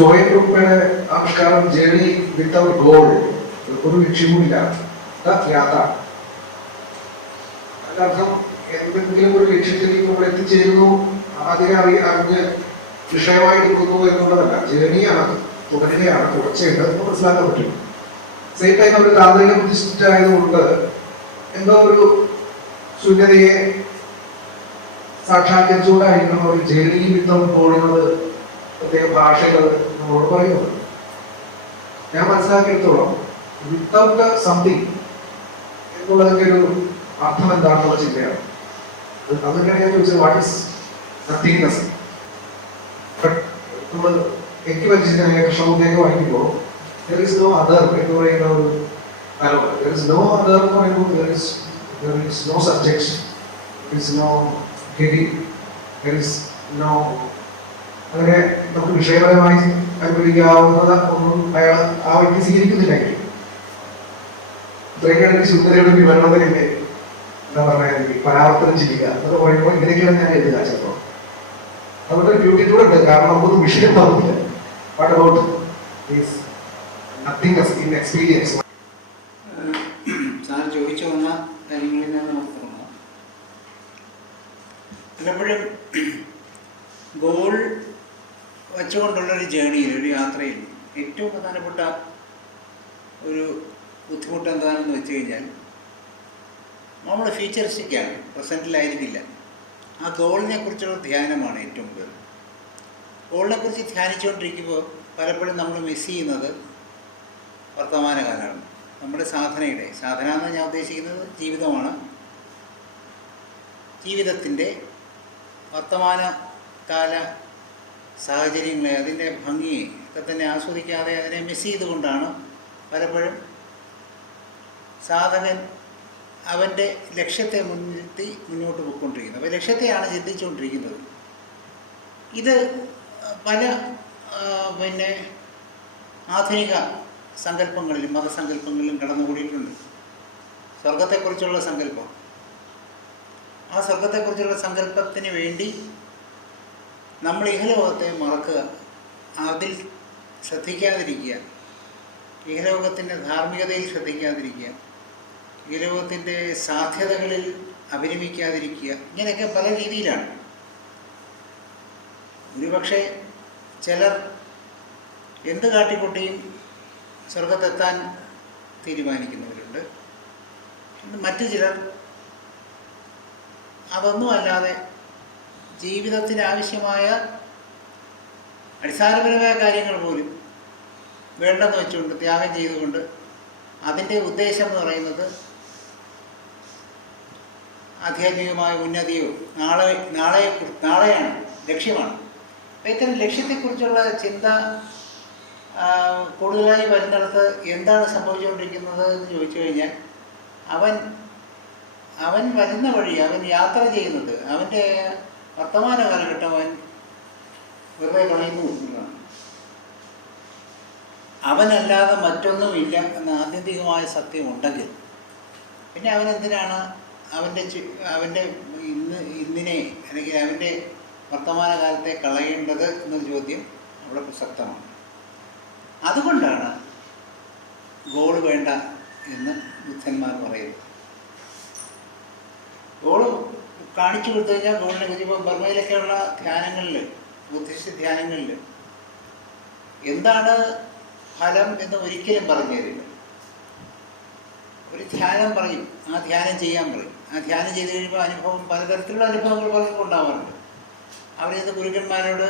ചോയൻ ഗ്രൂപ്പയുടെ ആവിഷ്കാരം journey without goal ഒരു ലക്ഷ്യവുമില്ല. അതിനർത്ഥം എന്തെങ്കിലും ഒരു ലക്ഷ്യത്തിലേക്ക് നമ്മൾ എത്തിച്ചേരുന്നു അതിനെ അറി അറിഞ്ഞ് വിഷയമായി എടുക്കുന്നു എന്നുള്ളതല്ല ജേണിയാണ് തുടരുകയാണ് തുടർച്ചയുണ്ട് എന്ന് മനസ്സിലാക്കാൻ പറ്റും. സെയിം ടൈം ഒരു താന്ത്രിക ബുദ്ധിസ്റ്റ് ആയതുകൊണ്ട് എന്തോ ഒരു ശൂന്യതയെ സാക്ഷാത്കരിച്ചുകൊണ്ടായിരിക്കണം ഒരു ജേണിയിൽ വിത്തം പോകുന്നത് പ്രത്യേക ഭാഷകൾ നമ്മളോട് പറയുന്നത് ഞാൻ മനസ്സിലാക്കിയെടുത്തോളം വിത്തൗട്ട് സംതിങ് എന്നുള്ളതിന്റെ ഒരു അർത്ഥം എന്താണെന്നുള്ള ചിന്തയാണ് അത് അതുകൊണ്ടാണ് ഞാൻ ചോദിച്ചത് വാട്ട് ഇസ് നത്തിങ്നെസ് നമ്മൾ എനിക്ക് പരിചിത കൃഷ്ണബുദ്ധിയൊക്കെ വായിക്കുമ്പോൾ ദർ ഇസ് നോ അതർ എന്ന് പറയുന്ന ഒരു തലമുറ ദർ ഇസ് നോ അതർ എന്ന് പറയുമ്പോൾ there is there is no subjects there is no ഗതി ദർ ഇസ് നോ അങ്ങനെ നമുക്ക് വിഷയപരമായി അനുഭവിക്കാവുന്നത് ഒന്നും അയാൾ ആ വ്യക്തി സ്വീകരിക്കുന്നില്ലെങ്കിൽ ഇത്രയും എനിക്ക് ശുദ്ധതയുടെ വിവരണത്തിനില്ലേ എന്താ പറയുക പരാവർത്തനം ചെയ്യുക. എന്നൊക്കെ പറയുമ്പോൾ ഇങ്ങനെയൊക്കെയാണ് ഞാൻ എഴുതുക ചിലപ്പോൾ. നമ്മുടെ ഡ്യൂട്ടി കൂടെ ഉണ്ട്. കാരണം നമുക്കൊന്നും വിഷയം തന്നില്ല what about is nothing in experience sir ചോദിച്ചു വന്ന കാര്യങ്ങളിൽ നിന്ന് നമുക്ക് തുടങ്ങാം പലപ്പോഴും ഗോൾ വച്ചുകൊണ്ടുള്ളൊരു ജേണിയിൽ ഒരു യാത്രയിൽ ഏറ്റവും പ്രധാനപ്പെട്ട ഒരു ബുദ്ധിമുട്ട് എന്താണെന്ന് വെച്ച് കഴിഞ്ഞാൽ നമ്മൾ ഫ്യൂച്ചറിസ്റ്റിക്കാണ് പ്രസന്റിലായിരിക്കില്ല ആ ഗോളിനെ കുറിച്ചുള്ള ധ്യാനമാണ് ഏറ്റവും കൂടുതൽ. ഗോളിനെ കുറിച്ച് ധ്യാനിച്ചുകൊണ്ടിരിക്കുമ്പോൾ പലപ്പോഴും നമ്മൾ മിസ് ചെയ്യുന്നത് വർത്തമാനകാലമാണ്. നമ്മുടെ സാധനയുടെ സാധന എന്ന് ഞാൻ ഉദ്ദേശിക്കുന്നത്? ജീവിതമാണ്. ജീവിതത്തിന്റെ വർത്തമാന കാല സാഹചര്യങ്ങളെ അതിന്റെ ഭംഗിയെ ഒക്കെ തന്നെ ആസ്വദിക്കാതെ അതിനെ മിസ് ചെയ്തുകൊണ്ടാണ് പലപ്പോഴും സാധകൻ അവന്റെ ലക്ഷ്യത്തെ മുൻനിർത്തി മുന്നോട്ട് പോയിക്കൊണ്ടിരിക്കുന്നത്. അപ്പോൾ ലക്ഷ്യത്തെയാണ് ചിന്തിച്ചുകൊണ്ടിരിക്കുന്നത്. ഇത് പല പിന്നെ ആധുനിക സങ്കല്പങ്ങളിലും മതസങ്കല്പങ്ങളിലും കടന്നുകൂടിയിട്ടുണ്ട്. സ്വർഗത്തെക്കുറിച്ചുള്ള സങ്കല്പം. ആ സ്വർഗത്തെക്കുറിച്ചുള്ള സങ്കല്പത്തിന് വേണ്ടി നമ്മൾ ഇഹലോകത്തെ മറക്കുക. അതിൽ ശ്രദ്ധിക്കാതിരിക്കുക. ഇഹലോകത്തിന്റെ ധാർമ്മികതയിൽ ശ്രദ്ധിക്കാതിരിക്കുക. ഇഹലോകത്തിന്റെ സാധ്യതകളിൽ അഭിരമിക്കാതിരിക്കുക ഇങ്ങനെയൊക്കെ പല രീതിയിലാണ്. ഒരുപക്ഷെ ചിലർ എന്ത് കാട്ടിക്കുട്ടിയും സ്വർഗത്തെത്താൻ തീരുമാനിക്കുന്നവരുണ്ട്. മറ്റു ചിലർ അതൊന്നും അല്ലാതെ ജീവിതത്തിന് ആവശ്യമായ അടിസ്ഥാനപരമായ കാര്യങ്ങൾ പോലും വേണ്ടെന്ന് വെച്ചുകൊണ്ട് ത്യാഗം ചെയ്തുകൊണ്ട് അതിന്റെ ഉദ്ദേശം എന്ന് പറയുന്നത് ആധ്യാത്മികമായ ഉന്നതിയോ നാളെ നാളെ നാളെയാണ് ലക്ഷ്യമാണ്. അപ്പോൾ ഇത്തരം ലക്ഷ്യത്തെക്കുറിച്ചുള്ള ചിന്ത കൂടുതലായി വരുന്നിടത്ത് എന്താണ് സംഭവിച്ചുകൊണ്ടിരിക്കുന്നത് എന്ന് ചോദിച്ചു കഴിഞ്ഞാൽ അവൻ അവൻ വരുന്ന വഴി അവൻ യാത്ര ചെയ്യുന്നത് അവന്റെ വർത്തമാന കാലഘട്ടം അവൻ വെറുതെ കളയുന്നു. അവനല്ലാതെ മറ്റൊന്നുമില്ല എന്ന ആത്യന്തികമായ സത്യം ഉണ്ടെങ്കിൽ പിന്നെ അവൻ എന്തിനാണ് അവന്റെ അവന്റെ ഇന്ന് ഇന്നിനെ അല്ലെങ്കിൽ അവന്റെ വർത്തമാന കാലത്തെ കളയേണ്ടത് എന്നൊരു ചോദ്യം അവിടെ പ്രസക്തമാണ്. അതുകൊണ്ടാണ് ഗോൾ വേണ്ട എന്ന് ബുദ്ധന്മാർ പറയുന്നത്. ഗോൾ കാണിച്ചു കൊടുത്തു കഴിഞ്ഞാൽ ഗവൺമെന്റ് കുറിച്ച് ഇപ്പോൾ ബർമയിലൊക്കെയുള്ള ധ്യാനങ്ങളിൽ ബുദ്ധിസ്റ്റ് ധ്യാനങ്ങളിൽ എന്താണ് ഫലം എന്ന് ഒരിക്കലും പറഞ്ഞു തരില്ല. ഒരു ധ്യാനം പറയും ആ ധ്യാനം ചെയ്യാൻ പറയും. ആ ധ്യാനം ചെയ്ത് കഴിയുമ്പോൾ അനുഭവം പലതരത്തിലുള്ള അനുഭവങ്ങൾ പലർക്കും ഉണ്ടാവാറുണ്ട്. അവരിത് ഗുരുക്കന്മാരോട്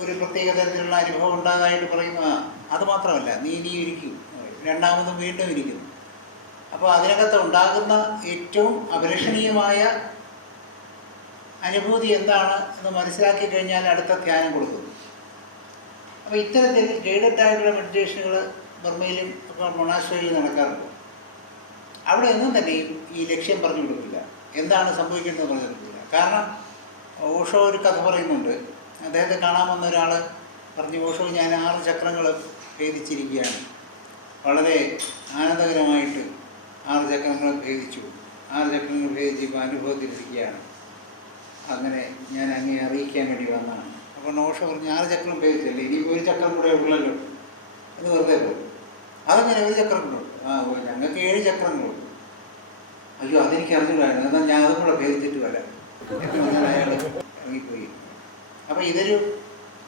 ഒരു പ്രത്യേക തരത്തിലുള്ള അനുഭവം ഉണ്ടാകാനായിട്ട് പറയും അത് മാത്രമല്ല നീ ഇനി ഇരിക്കും. രണ്ടാമതും വീണ്ടും ഇരിക്കുന്നു. അപ്പോൾ അതിനകത്ത് ഉണ്ടാകുന്ന ഏറ്റവും അഭിലഷണീയമായ അനുഭൂതി എന്താണ് എന്ന് മനസ്സിലാക്കി കഴിഞ്ഞാൽ അടുത്ത ധ്യാനം കൊടുക്കുന്നു അപ്പോൾ ഇത്തരത്തിൽ ഗൈഡഡ് ആയിട്ടുള്ള മെഡിറ്റേഷനുകൾ ബർമയിലും ഇപ്പോൾ മൊണാശ്വരിയിലും നടക്കാറുണ്ട്. അവിടെ ഒന്നും തന്നെയും ഈ ലക്ഷ്യം പറഞ്ഞു കൊടുക്കില്ല എന്താണ് സംഭവിക്കുന്നത് പറഞ്ഞു കൊടുക്കില്ല കാരണം ഓഷോ ഒരു കഥ പറയുന്നുണ്ട്. അദ്ദേഹത്തെ കാണാൻ വന്ന ഒരാൾ പറഞ്ഞു ഓഷോ ഞാൻ ആറ് ചക്രങ്ങൾ ഭേദിച്ചിരിക്കുകയാണ് വളരെ ആനന്ദകരമായിട്ട് ആറ് ചക്രങ്ങൾ ഭേദിച്ചു. ആറ് ചക്രങ്ങൾ ഭേദിച്ച് ഇപ്പോൾ അനുഭവത്തിലിരിക്കുകയാണ്. അങ്ങനെ ഞാൻ അങ്ങനെ അറിയിക്കാൻ വേണ്ടി വന്നതാണ്. അപ്പോൾ നോഷ പറഞ്ഞു ആറ് ചക്രം ഭേദിച്ചല്ലേ? ഇനി ഒരു ചക്രം കൂടെ ഉള്ളല്ലോ. എന്ന് വെറുതെ പോകും അതങ്ങനെ ഒരു ചക്രം കൂടെ ആ ഞങ്ങൾക്ക് ഏഴ് ചക്രങ്ങളുണ്ട് അയ്യോ അതെനിക്ക് അറിഞ്ഞില്ലായിരുന്നു എന്നാൽ ഞാൻ അതും കൂടെ ഭേദിച്ചിട്ട് വരാം. അയാൾ ഇറങ്ങിപ്പോയി. അപ്പോൾ ഇതൊരു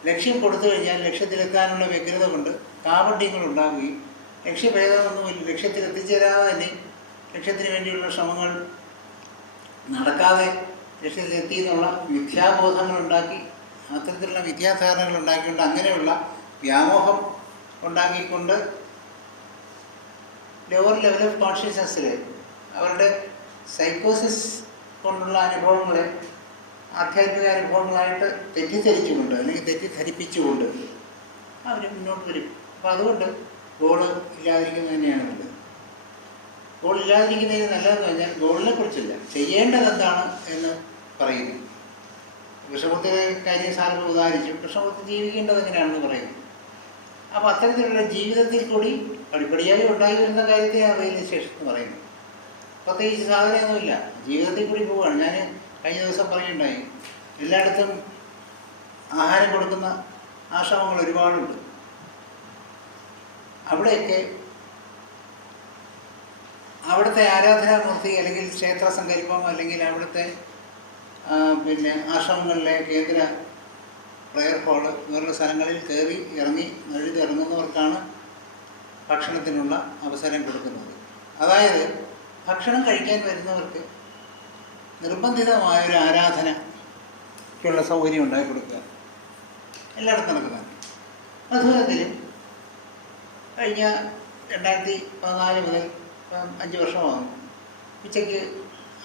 ലക്ഷ്യം കൊടുത്തു കഴിഞ്ഞാൽ ലക്ഷ്യത്തിലെത്താനുള്ള വ്യഗ്രത കൊണ്ട് കാപട്യങ്ങൾ ഉണ്ടാവുകയും ലക്ഷ്യഭേദമൊന്നുമില്ല ലക്ഷ്യത്തിൽ എത്തിച്ചേരാതെ തന്നെ ലക്ഷ്യത്തിന് വേണ്ടിയുള്ള ശ്രമങ്ങൾ നടക്കാതെ ലക്ഷ്യത്തിലെത്തി എന്നുള്ള മിഥ്യാബോധങ്ങൾ ഉണ്ടാക്കി അത്തരത്തിലുള്ള മിഥ്യാധാരണകൾ ഉണ്ടാക്കിക്കൊണ്ട് അങ്ങനെയുള്ള വ്യാമോഹം ഉണ്ടാക്കിക്കൊണ്ട് ലോവർ ലെവൽ ഓഫ് കോൺഷ്യസ്നെസ്സിൽ അവരുടെ സൈക്കോസിസ് കൊണ്ടുള്ള അനുഭവങ്ങളെ ആധ്യാത്മിക അനുഭവങ്ങളായിട്ട് തെറ്റിദ്ധരിച്ചുകൊണ്ട് അല്ലെങ്കിൽ തെറ്റിദ്ധരിപ്പിച്ചുകൊണ്ട് അവർ മുന്നോട്ട് വരും. അപ്പോൾ അതുകൊണ്ട് ഗോൾ ഇല്ലാതിരിക്കുന്നത് തന്നെയാണ് നല്ലത്. ഗോൾ ഇല്ലാതിരിക്കുന്നതിന് നല്ലതെന്ന് പറഞ്ഞാൽ ഗോളിനെ കുറിച്ചല്ല ചെയ്യേണ്ടത് എന്താണ് എന്ന് പറയുന്നു. കൃഷ്ണമൂർത്തിയുടെ കാര്യം സാറിന് ഉദാഹരിച്ചു. കൃഷ്ണമൂർത്തി ജീവിക്കേണ്ടത് എങ്ങനെയാണെന്ന് പറയുന്നു. അപ്പോൾ അത്തരത്തിലുള്ള ജീവിതത്തിൽ കൂടി പടിപ്പടിയായി ഉണ്ടായി വരുന്ന കാര്യത്തെയാണ് റിയലൈസേഷൻ എന്ന് പറയുന്നു. പ്രത്യേകിച്ച് സാധനമൊന്നുമില്ല ജീവിതത്തിൽ കൂടി പോവുകയാണ് ഞാൻ കഴിഞ്ഞ ദിവസം പറയുണ്ടായി എല്ലായിടത്തും ആഹാരം കൊടുക്കുന്ന ആശ്രമങ്ങൾ ഒരുപാടുണ്ട്. അവിടെയൊക്കെ അവിടുത്തെ ആരാധനാമൂർത്തി അല്ലെങ്കിൽ ക്ഷേത്ര സങ്കല്പം അല്ലെങ്കിൽ അവിടുത്തെ പിന്നെ ആശ്രമങ്ങളിലെ കേന്ദ്ര പ്രയർ ഹോൾ ഇങ്ങനെയുള്ള സ്ഥലങ്ങളിൽ കയറി ഇറങ്ങി എഴുതി ഇറങ്ങുന്നവർക്കാണ് ഭക്ഷണത്തിനുള്ള അവസരം കൊടുക്കുന്നത്. അതായത് ഭക്ഷണം കഴിക്കാൻ വരുന്നവർക്ക് നിർബന്ധിതമായ ഒരു ആരാധനയ്ക്കുള്ള സൗകര്യം ഉണ്ടാക്കി കൊടുക്കുക. എല്ലായിടത്തും നടക്കുന്നതാണ് മധുരത്തിലും കഴിഞ്ഞ രണ്ടായിരത്തി പതിനാല് മുതൽ ഇപ്പം അഞ്ച് വർഷമാകും ഉച്ചയ്ക്ക്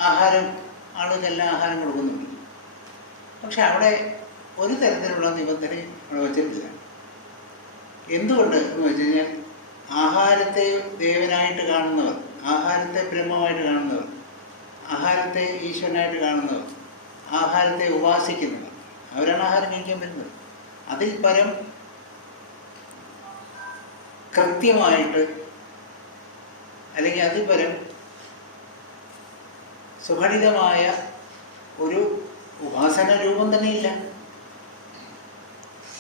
ആഹാരം ആളുകൾക്കെല്ലാം ആഹാരം കൊടുക്കുന്നുണ്ട്. പക്ഷെ അവിടെ ഒരു തരത്തിലുള്ള നിബന്ധന അവിടെ വച്ചിട്ടില്ല. എന്തുകൊണ്ട് എന്ന് വെച്ച് കഴിഞ്ഞാൽ ആഹാരത്തെ ദേവനായിട്ട് കാണുന്നവർ ആഹാരത്തെ ബ്രഹ്മമായിട്ട് കാണുന്നവർ ആഹാരത്തെ ഈശ്വരനായിട്ട് കാണുന്നവർ ആഹാരത്തെ ഉപാസിക്കുന്നവർ അവരാണ് ആഹാരം കഴിക്കാൻ വരുന്നത്. അതിൽ പരം കൃത്യമായിട്ട് അല്ലെങ്കിൽ അതിൽ പരം സുഘടിതമായ ഒരു ഉപാസന രൂപം തന്നെയില്ല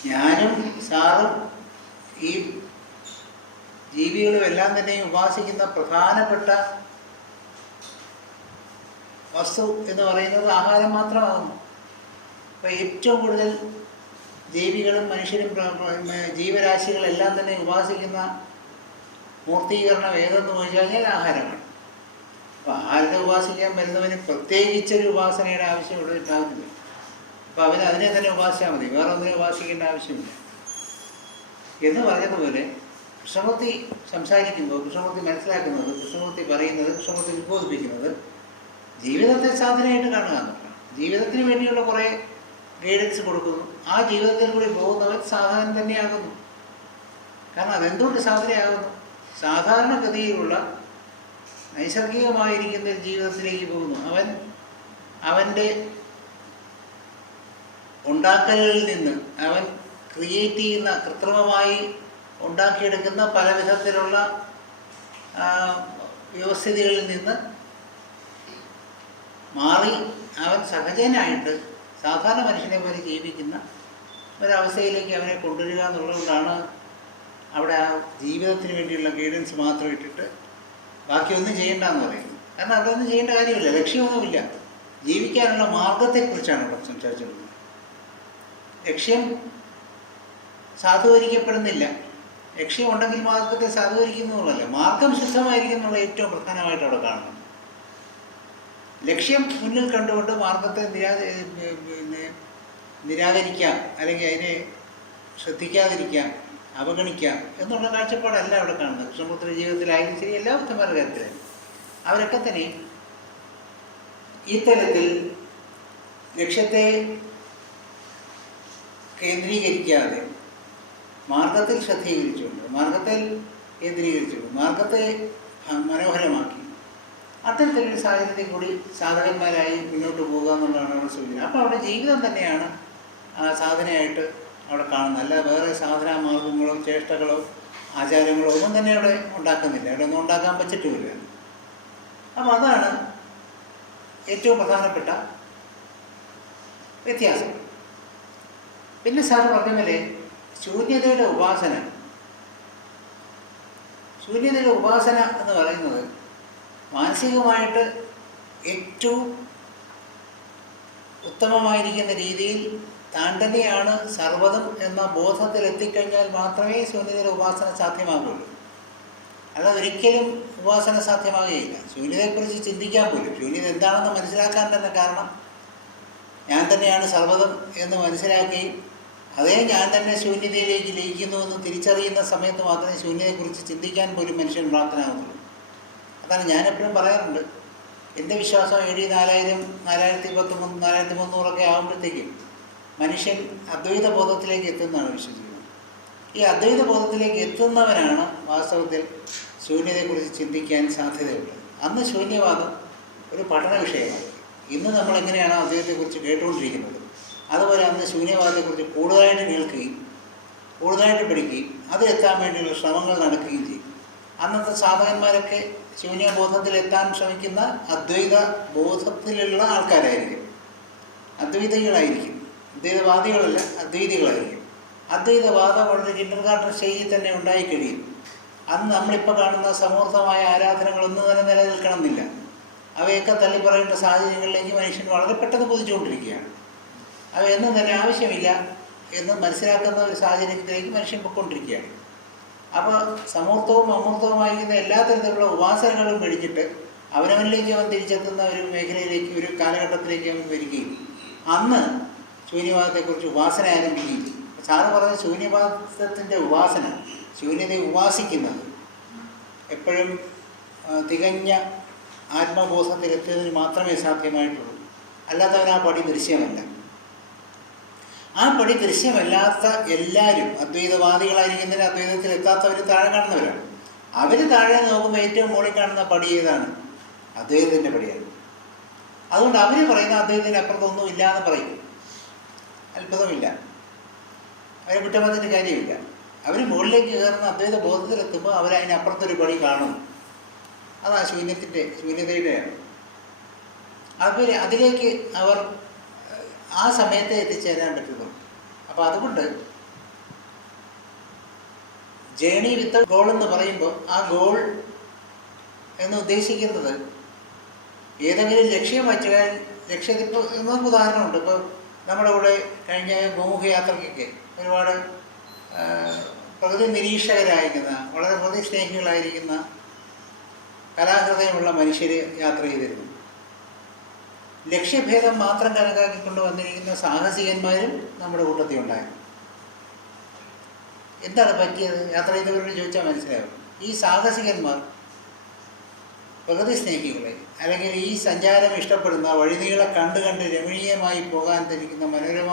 ഞാനും സാറും ഈ ജീവികളും എല്ലാം തന്നെ ഉപാസിക്കുന്ന പ്രധാനപ്പെട്ട വസ്തു എന്ന് പറയുന്നത് ആഹാരം മാത്രമാകുന്നു. അപ്പോൾ ഏറ്റവും കൂടുതൽ ജീവികളും മനുഷ്യരും ജീവരാശികളെല്ലാം തന്നെ ഉപാസിക്കുന്ന മൂർത്തീകരണം ഏതെന്ന് ചോദിച്ചു കഴിഞ്ഞാൽ ആഹാരമാണ് അപ്പോൾ ആഹാരത്തെ ഉപാസിക്കാൻ വരുന്നവന് പ്രത്യേകിച്ചൊരു ഉപാസനയുടെ ആവശ്യം ഇവിടെ ഉണ്ടാകുന്നില്ല അപ്പോൾ അവന് അതിനെ തന്നെ ഉപാസിച്ചാൽ മതി. വേറെ ഒന്നിനെ ഉപാസിക്കേണ്ട ആവശ്യമില്ല. എന്ന് പറഞ്ഞതുപോലെ കൃഷ്ണമൂർത്തി സംസാരിക്കുമ്പോൾ കൃഷ്ണമൂർത്തി മനസ്സിലാക്കുന്നത് കൃഷ്ണമൂർത്തി പറയുന്നത് കൃഷ്ണമൂർത്തി ഉദ്ബോധിപ്പിക്കുന്നത് ജീവിതത്തെ സാധനമായിട്ട് കാണുക ജീവിതത്തിന് വേണ്ടിയുള്ള കുറേ ഗൈഡൻസ് കൊടുക്കുന്നു. ആ ജീവിതത്തിൽ കൂടി പോകുന്നവൻ സാധനം തന്നെയാകുന്നു. കാരണം അതെന്തുകൊണ്ട് സാധനയാകുന്നു? സാധാരണഗതിയിലുള്ള നൈസർഗികമായിരിക്കുന്ന ഒരു ജീവിതത്തിലേക്ക് പോകുന്നു. അവൻ അവന്റെ ഉണ്ടാക്കലുകളിൽ നിന്ന് അവൻ ക്രിയേറ്റ് ചെയ്യുന്ന കൃത്രിമമായി ഉണ്ടാക്കിയെടുക്കുന്ന പല വിധത്തിലുള്ള വ്യവസ്ഥിതികളിൽ നിന്ന് മാറി അവൻ സഹജനായിട്ട് സാധാരണ മനുഷ്യനെ പോലെ ജീവിക്കുന്ന ഒരവസ്ഥയിലേക്ക് അവനെ കൊണ്ടുവരിക എന്നുള്ളതുകൊണ്ടാണ് അവിടെ ആ ജീവിതത്തിന് വേണ്ടിയുള്ള ഗൈഡൻസ് മാത്രം ഇട്ടിട്ട് ബാക്കിയൊന്നും ചെയ്യേണ്ടെന്ന് പറയുന്നത് കാരണം അവിടെ ഒന്നും ചെയ്യേണ്ട കാര്യമില്ല ലക്ഷ്യമൊന്നുമില്ല. ജീവിക്കാനുള്ള മാർഗത്തെക്കുറിച്ചാണ് ഇവിടെ സംസാരിച്ചിട്ടുള്ളത് ലക്ഷ്യം സാധൂകരിക്കപ്പെടുന്നില്ല. ലക്ഷ്യം ഉണ്ടെങ്കിൽ മാർഗത്തെ സാധൂകരിക്കുന്നുള്ളല്ല മാർഗം ശുദ്ധമായിരിക്കും എന്നുള്ള ഏറ്റവും പ്രധാനമായിട്ട് അവിടെ കാണുന്നത്. ലക്ഷ്യം മുന്നിൽ കണ്ടുകൊണ്ട് മാർഗത്തെ നിരാ നിരാകരിക്കാം. അല്ലെങ്കിൽ അതിനെ ശ്രദ്ധിക്കാതിരിക്കാം. അവഗണിക്കാം എന്നുള്ള കാഴ്ചപ്പാടല്ല അവിടെ കാണുന്നത്. കൃഷ്ണപുത്ര ജീവിതത്തിലായാലും ശരി എല്ലാ ബുദ്ധന്മാരുടെ കാര്യത്തിലും. അവരൊക്കെ തന്നെ ഇത്തരത്തിൽ ലക്ഷ്യത്തെ കേന്ദ്രീകരിക്കാതെ മാർഗത്തിൽ ശ്രദ്ധീകരിച്ചുകൊണ്ട് മാർഗത്തിൽ കേന്ദ്രീകരിച്ചുകൊണ്ട് മാർഗത്തെ മനോഹരമാക്കി അത്തരത്തിലൊരു സാഹചര്യത്തിൽ കൂടി സാധകന്മാരായി മുന്നോട്ട് പോകുക എന്നുള്ളതാണ് അവിടെ സൂചന. അപ്പോൾ അവിടെ ജീവിതം തന്നെയാണ് സാധനയായിട്ട് അവിടെ കാണുന്നത്. അല്ല വേറെ സാധനാ മാർഗങ്ങളോ ചേഷ്ടകളോ ആചാരങ്ങളോ ഒന്നും തന്നെ അവിടെ ഉണ്ടാക്കുന്നില്ല. അവിടെ ഒന്നും ഉണ്ടാക്കാൻ പറ്റിയിട്ടുമില്ല അപ്പോൾ അതാണ് ഏറ്റവും പ്രധാനപ്പെട്ട വ്യത്യാസം. പിന്നെ സാർ പറഞ്ഞ ശൂന്യതയുടെ ഉപാസന. ശൂന്യതയുടെ ഉപാസന എന്ന് പറയുന്നത് മാനസികമായിട്ട് ഏറ്റവും ഉത്തമമായിരിക്കുന്ന രീതിയിൽ താൻ തന്നെയാണ് സർവതും എന്ന ബോധത്തിൽ എത്തിക്കഴിഞ്ഞാൽ മാത്രമേ ശൂന്യതയുടെ ഉപാസന സാധ്യമാകുള്ളൂ. അല്ലാതെ ഒരിക്കലും ഉപാസന സാധ്യമാകുകയില്ല. ശൂന്യതയെക്കുറിച്ച് ചിന്തിക്കാൻ പോലും. ശൂന്യത എന്താണെന്ന് മനസ്സിലാക്കാൻ തന്നെ കാരണം ഞാൻ തന്നെയാണ് സർവതം എന്ന് മനസ്സിലാക്കി അതേ ഞാൻ തന്നെ ശൂന്യതയിലേക്ക് ലയിക്കുന്നു എന്ന് തിരിച്ചറിയുന്ന സമയത്ത് മാത്രമേ ശൂന്യതയെക്കുറിച്ച് ചിന്തിക്കാൻ പോലും മനുഷ്യൻ പ്രാപ്തനാകുന്നുള്ളൂ. അതാണ് ഞാനെപ്പോഴും പറയാറുണ്ട്. എന്റെ വിശ്വാസം എഴുതി നാലായിരം നാലായിരത്തി പത്ത് നാലായിരത്തി മുന്നൂറൊക്കെ ആകുമ്പോഴത്തേക്കും മനുഷ്യൻ അദ്വൈത ബോധത്തിലേക്ക് എത്തുന്നതാണ് വിശ്വസിക്കുന്നത് ഈ അദ്വൈത ബോധത്തിലേക്ക് എത്തുന്നവനാണ് വാസ്തവത്തിൽ ശൂന്യതയെക്കുറിച്ച് ചിന്തിക്കാൻ സാധ്യതയുള്ളത്. അന്ന് ശൂന്യവാദം ഒരു പഠന വിഷയമാണ് ഇന്ന് നമ്മൾ എങ്ങനെയാണ് അദ്വൈതത്തെക്കുറിച്ച് കേട്ടുകൊണ്ടിരിക്കുന്നത് അതുപോലെ അന്ന് ശൂന്യവാദത്തെക്കുറിച്ച് കൂടുതലായിട്ട് കേൾക്കുകയും കൂടുതലായിട്ട് പഠിക്കുകയും അത് എത്താൻ വേണ്ടിയുള്ള ശ്രമങ്ങൾ നടക്കുകയും ചെയ്യും. അന്നത്തെ സാധകന്മാരൊക്കെ ശൂന്യബോധത്തിലെത്താൻ ശ്രമിക്കുന്ന അദ്വൈത ബോധത്തിലുള്ള ആൾക്കാരായിരിക്കും. അദ്വൈതികളായിരിക്കും അദ്വൈതവാദികളല്ല അദ്വൈതികളായിരിക്കും. അദ്വൈതവാദം വളരെ കിൻഡർ സ്റ്റേജിൽ തന്നെ ഉണ്ടായിക്കഴിയും അന്ന് നമ്മളിപ്പോൾ കാണുന്ന സമൂർത്തമായ ആരാധനകളൊന്നും തന്നെ നിലനിൽക്കണമെന്നില്ല. അവയൊക്കെ തള്ളിപ്പറയേണ്ട സാഹചര്യങ്ങളിലേക്ക് മനുഷ്യൻ വളരെ പെട്ടെന്ന് കുതിച്ചുകൊണ്ടിരിക്കുകയാണ്. അവയൊന്നും തന്നെ ആവശ്യമില്ല എന്ന് മനസ്സിലാക്കുന്ന ഒരു സാഹചര്യത്തിലേക്ക് മനുഷ്യൻ പൊയ്ക്കൊണ്ടിരിക്കുകയാണ്. അപ്പോൾ സമൂർത്തവും അമൂർത്തവുമായിരിക്കുന്ന എല്ലാ തരത്തിലുള്ള ഉപാസനകളും കഴിഞ്ഞിട്ട് അവനവനിലേക്ക് അവൻ തിരിച്ചെത്തുന്ന ഒരു മേഖലയിലേക്ക് ഒരു കാലഘട്ടത്തിലേക്ക് അവൻ വരികയും. അന്ന് ശൂന്യവാദത്തെക്കുറിച്ച് ഉപാസന ആരംഭിക്കുകയും ചെയ്യും സാറ് പറഞ്ഞ ശൂന്യവാദത്തിന്റെ ഉപാസന ശൂന്യതയെ ഉപാസിക്കുന്നത് എപ്പോഴും തികഞ്ഞ ആത്മബോധത്തിലെത്തിയതിന് മാത്രമേ സാധ്യമായിട്ടുള്ളൂ. അല്ലാത്തവൻ ആ പടി ദൃശ്യമല്ല. ആ പടി ദൃശ്യമല്ലാത്ത എല്ലാവരും അദ്വൈതവാദികളായിരിക്കുന്നതിന് അദ്വൈതത്തിൽ എത്താത്തവർ താഴെ കാണുന്നവരാണ്. അവർ താഴെ നോക്കുമ്പോൾ ഏറ്റവും മുകളിൽ കാണുന്ന പടി ഏതാണ്? അദ്വൈതത്തിന്റെ പടിയാണ്. അതുകൊണ്ട് അവർ പറയുന്ന അദ്വൈതത്തിന് അപ്പുറത്തൊന്നും ഇല്ല എന്ന് പറയും. അത്ഭുതമില്ല. അവരെ കുറ്റം പറഞ്ഞിട്ട് കാര്യമില്ല. അവർ മുകളിലേക്ക് കയറുന്ന അദ്വൈത ബോധത്തിലെത്തുമ്പോൾ അവർ അതിനപ്പുറത്തൊരു പടി കാണുന്നു അതാണ് ശൂന്യത്തിന്റെ ശൂന്യതയുടെയാണ് അവർ അതിലേക്ക് അവർ ആ സമയത്തെ എത്തിച്ചേരാൻ പറ്റുള്ളൂ അപ്പോൾ അതുകൊണ്ട് ജേണി വിത്ത് ഗോൾ എന്ന് പറയുമ്പോൾ ആ ഗോൾ എന്ന് ഉദ്ദേശിക്കുന്നത് ഏതെങ്കിലും ലക്ഷ്യം വച്ചാൽ ലക്ഷ്യത്തിപ്പോൾ നമുക്ക് ഉദാഹരണമുണ്ട്. ഇപ്പോൾ നമ്മുടെ കൂടെ കഴിഞ്ഞ ഗോമുഖയാത്രയ്ക്കൊക്കെ ഒരുപാട് പ്രകൃതി നിരീക്ഷകരായിരിക്കുന്ന വളരെ പ്രകൃതി സ്നേഹികളായിരിക്കുന്ന കലാഹൃദയമുള്ള മനുഷ്യർ യാത്ര ചെയ്തിരുന്നു. ലക്ഷ്യഭേദം മാത്രം കണക്കാക്കിക്കൊണ്ട് വന്നിരിക്കുന്ന സാഹസികന്മാരും നമ്മുടെ കൂട്ടത്തിൽ ഉണ്ടായിരുന്നു. എന്താണ് പറ്റിയത്? യാത്ര ചെയ്തവരോട് ചോദിച്ചാൽ മനസ്സിലാവും. ഈ സാഹസികന്മാർ പ്രകൃതി സ്നേഹികളെ അല്ലെങ്കിൽ ഈ സഞ്ചാരം ഇഷ്ടപ്പെടുന്ന വഴിനീളെ കണ്ട് കണ്ട് രമണീയമായി പോകാൻ ധരിക്കുന്ന മനോരമ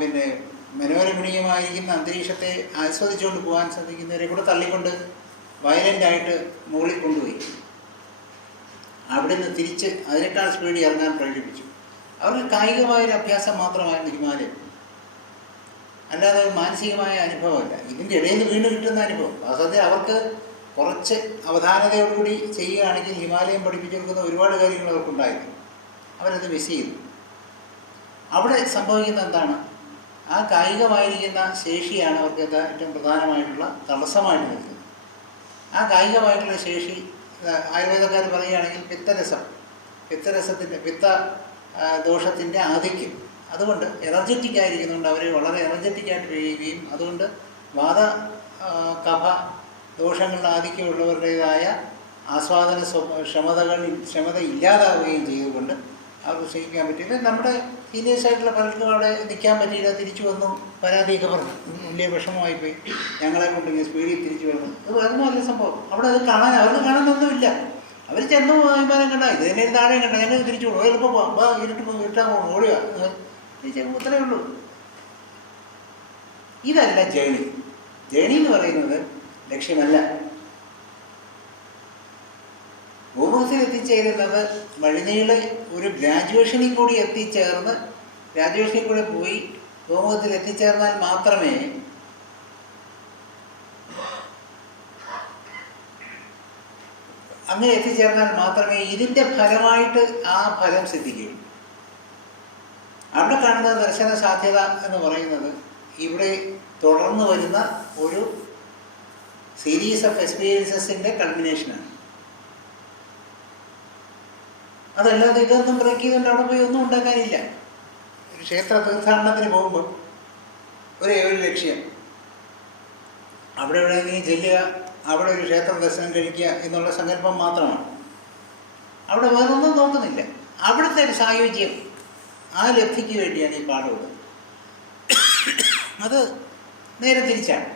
പിന്നെ മനോരമണീയമായിരിക്കുന്ന അന്തരീക്ഷത്തെ ആസ്വദിച്ചുകൊണ്ട് പോകാൻ ശ്രമിക്കുന്നവരെ കൂടെ തള്ളിക്കൊണ്ട് വയലന്റായിട്ട് മുകളിൽ കൊണ്ടുപോയി. അവിടെ നിന്ന് തിരിച്ച് അതിനേക്കാൾ സ്പീഡ് ഇറങ്ങാൻ പ്രേരിപ്പിച്ചു. അവർക്ക് കായികമായൊരു അഭ്യാസം മാത്രമായിരുന്നു ഹിമാലയം അല്ലാതെ മാനസികമായ അനുഭവമല്ല. ഇതിന്റെ ഇടയിൽ നിന്ന് വീണ്ടും കിട്ടുന്ന അനുഭവം. വാസ്തവത്തിൽ അവർക്ക് കുറച്ച് അവധാനതയോടുകൂടി ചെയ്യുകയാണെങ്കിൽ ഹിമാലയം പഠിപ്പിച്ചെടുക്കുന്ന ഒരുപാട് കാര്യങ്ങൾ അവർക്കുണ്ടായിരുന്നു. അവരത് മിസ് ചെയ്തു. അവിടെ സംഭവിക്കുന്ന എന്താണ്? ആ കായികമായിരിക്കുന്ന ശേഷിയാണ് അവർക്ക് ഏറ്റവും പ്രധാനമായിട്ടുള്ള തടസ്സമായിട്ട് നിൽക്കുന്നത്. ആ കായികമായിട്ടുള്ള ശേഷി ആയുർവേദക്കാർ പറയുകയാണെങ്കിൽ പിത്തരസം. പിത്തരസത്തിന്റെ പിത്ത ദോഷത്തിന്റെ ആധിക്യം. അതുകൊണ്ട് എനർജറ്റിക് ആയിരിക്കുന്നതുകൊണ്ട് അവർ വളരെ എനർജറ്റിക് ആയിട്ട് കഴിയുകയും അതുകൊണ്ട് വാദ കഫ ദോഷങ്ങളുടെ ആധിക്യമുള്ളവരുടേതായ ആസ്വാദന സ്വ- ക്ഷമതകൾ ക്ഷമത ഇല്ലാതാവുകയും ചെയ്തുകൊണ്ട് അവർക്ക് സഹിക്കാൻ പറ്റില്ല നമ്മുടെ സീനിയേഴ്സ് ആയിട്ടുള്ള പലർക്കും അവിടെ നിൽക്കാൻ പറ്റിയില്ല തിരിച്ചു വന്നു. പരാതിയൊക്കെ പറഞ്ഞു. വലിയ വിഷമമായി പോയി ഞങ്ങളെ കൊണ്ട് ഇങ്ങനെ സ്പീഡിൽ തിരിച്ചു വന്നു. അത് അതൊന്നും അല്ല സംഭവം. അവിടെ അത് കാണാൻ അവർക്ക് കാണുന്നൊന്നുമില്ല അവർ ചെന്നു വിമാനം കണ്ട ഇത് തന്നെ താഴെ കണ്ട ഞങ്ങൾ തിരിച്ചു പോകും എളുപ്പം പോകാം വാ ഇരുട്ട് പോകും ഇരുട്ടാൻ പോകണം ഓടുക. ഇത്രയേ ഉള്ളൂ. ഇതല്ല ജേണി. ജേണി എന്ന് പറയുന്നത് ലക്ഷ്യമല്ല. ഭൂമുഖത്തിൽ എത്തിച്ചേരുന്നത് വഴിനീളെ ഒരു ഗ്രാജുവേഷനിൽ കൂടി എത്തിച്ചേർന്ന് ഗ്രാജുവേഷനിൽ കൂടി പോയി ഭൂമുഖത്തിൽ എത്തിച്ചേർന്നാൽ മാത്രമേ അങ്ങനെ എത്തിച്ചേർന്നാൽ മാത്രമേ ഇതിന്റെ ഫലമായിട്ട് ആ ഫലം സിദ്ധിക്കുകയുള്ളൂ. അവിടെ കാണുന്ന ദർശന സാധ്യത എന്ന് പറയുന്നത് ഇവിടെ തുടർന്ന് വരുന്ന ഒരു സീരീസ് ഓഫ് എക്സ്പീരിയൻസസിന്റെ കൾമിനേഷനാണ് അതല്ലാതെ ഇതൊന്നും ബ്രേക്ക് ചെയ്തുകൊണ്ട് അവിടെ പോയി ഒന്നും ഉണ്ടാക്കാനില്ല. ഒരു ക്ഷേത്ര തീർത്ഥാടനത്തിന് പോകുമ്പോൾ ഒരേ ഒരു ലക്ഷ്യം. അവിടെ എവിടെയെങ്കിലും ചെല്ലുക അവിടെ ഒരു ക്ഷേത്ര ദർശനം കഴിക്കുക എന്നുള്ള സങ്കല്പം മാത്രമാണ്. അവിടെ വേറൊന്നും നോക്കുന്നില്ല. അവിടുത്തെ ഒരു സായുജ്യം ആ ലബ്ധിക്ക് വേണ്ടിയാണ് ഈ പാടുള്ളത് അത് നേരെ തിരിച്ചാണ്.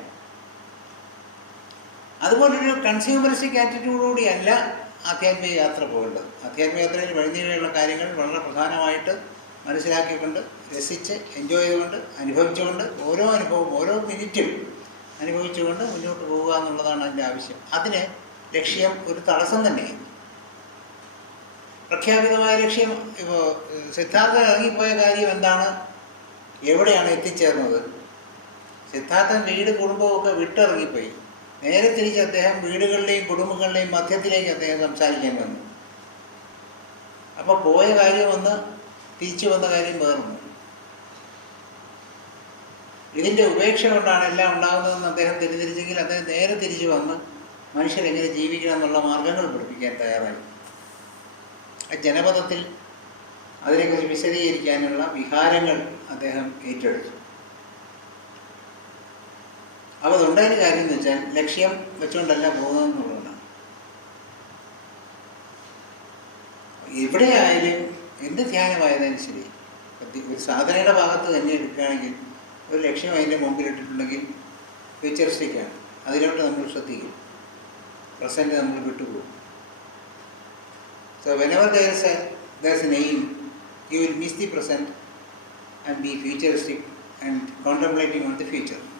അതുപോലൊരു കൺസ്യൂമറിസ്റ്റിക് ആറ്റിറ്റ്യൂഡോടി അല്ല ആധ്യാത്മിക യാത്ര പോകേണ്ടത്. ആധ്യാത്മിക യാത്രയിൽ വഴിനീളെയുള്ള കാര്യങ്ങൾ വളരെ പ്രധാനമായിട്ട് മനസ്സിലാക്കിക്കൊണ്ട് രസിച്ച് എൻജോയ് ചെയ്തുകൊണ്ട് അനുഭവിച്ചുകൊണ്ട് ഓരോ അനുഭവം ഓരോ മിനിറ്റും അനുഭവിച്ചുകൊണ്ട് മുന്നോട്ട് പോവുക എന്നുള്ളതാണ് അതിന്റെ ആവശ്യം. അതിന് ലക്ഷ്യം ഒരു തടസ്സം തന്നെയാണ്. പ്രഖ്യാപിതമായ ലക്ഷ്യം ഇപ്പോൾ സിദ്ധാർത്ഥൻ ഇറങ്ങിപ്പോയ കാര്യം എന്താണ്? എവിടെയാണ് എത്തിച്ചേർന്നത്? സിദ്ധാർത്ഥൻ വീട് കുടുംബമൊക്കെ വിട്ടിറങ്ങിപ്പോയി. നേരെ തിരിച്ച് അദ്ദേഹം വീടുകളിലെയും കുടുംബങ്ങളിലെയും മധ്യത്തിലേക്ക് അദ്ദേഹം സംസാരിക്കാൻ വന്നു. അപ്പോൾ പോയ കാര്യം ഒന്ന് തിരിച്ചു വന്ന കാര്യം വേറൊന്നു. ഇതിന്റെ ഉപേക്ഷ കൊണ്ടാണ് എല്ലാം ഉണ്ടാകുന്നതെന്ന് അദ്ദേഹം തിരിതിരിച്ചെങ്കിൽ അദ്ദേഹം നേരെ തിരിച്ചു വന്ന് മനുഷ്യരെങ്ങനെ ജീവിക്കണം എന്നുള്ള മാർഗങ്ങൾ പഠിപ്പിക്കാൻ തയ്യാറായി. ആ ജനപദത്തിൽ അതിനെക്കുറിച്ച് വിശദീകരിക്കാനുള്ള വിഹാരങ്ങൾ അദ്ദേഹം ഏറ്റെടുത്തു. അപ്പോൾ അതുണ്ടായ കാര്യം എന്ന് വെച്ചാൽ ലക്ഷ്യം വെച്ചുകൊണ്ടല്ല പോകുന്നതെന്നുള്ളതാണ് എവിടെയായാലും എന്ത് ധ്യാനമായതായാലും ശരി ഒരു സാധനയുടെ ഭാഗത്ത് തന്നെ എടുക്കുകയാണെങ്കിൽ ഒരു ലക്ഷ്യം അതിന്റെ മുമ്പിലിട്ടിട്ടുണ്ടെങ്കിൽ ഫ്യൂച്ചറിസ്റ്റിക്കാണ് അതിലോട്ട് നമ്മൾ ശ്രദ്ധിക്കും. പ്രസന്റ് നമ്മൾ വിട്ടുപോകും. So whenever there's a there's a name you will miss the miss and be be and and on the future.